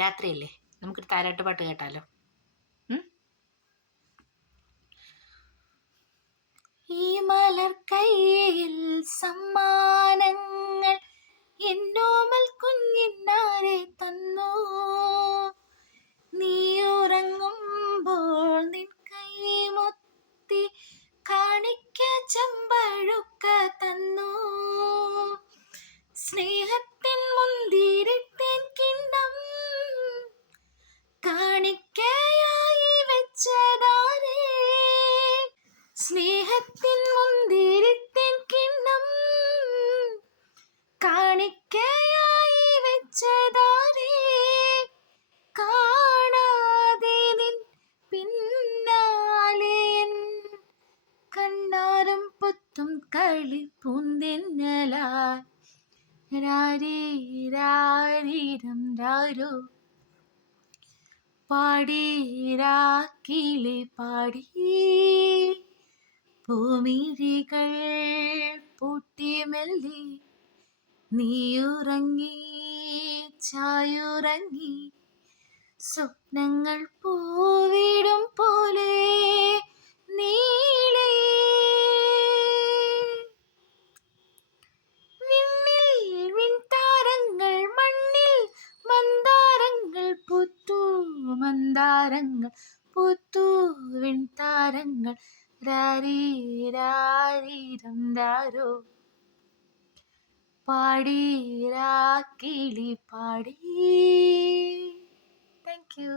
രാത്രിയല്ലേ, നമുക്കൊരു താരാട്ട് പാട്ട് കേട്ടാലോ? ഈ മലർ കൈയിൽ സമ്മാനങ്ങൾ എന്നോമൽ കുഞ്ഞിന്നാരെ തന്നു. നീ ഉറങ്ങുമ്പോൾ നിൻ കൈ മുത്തി കാണിക്ക ചെമ്പഴുക്ക തന്നു. സ്നേഹത്തിൻ മുന്തിരിത്തേൻ കിണ്ണം കാണിക്കയായി വെച്ചതാരേ. സ്നേഹത്തിൻ മുന്തിരിത്തേൻ കിണ്ണം കാണിക്കയായി വെച്ചതാരേ. കാണാതെ നിൻ പിന്നാലെ എൻ കണ്ണാരും പുത്തും കളി പൂന്തെന്നലായി. രാരീരാരീരം രാരോ പാടീരാക്കിളി പാടി. പൂമിഴികൾ പൂട്ടി മെല്ലെ നീയുറങ്ങി ചായുറങ്ങി. സ്വപ്നങ്ങൾ പൂവിടും പോലെ നീളേ. വിണ്ണിൽ വിൺതാരങ്ങൾ മണ്ണിൽ മന്ദാരങ്ങൾ പുത്തു. മന്ദാരങ്ങൾ പുത്തു വിൺതാരങ്ങൾ. രാരീരാരീരം രാരോ പാടീരാക്കിളി പാടി. Thank you.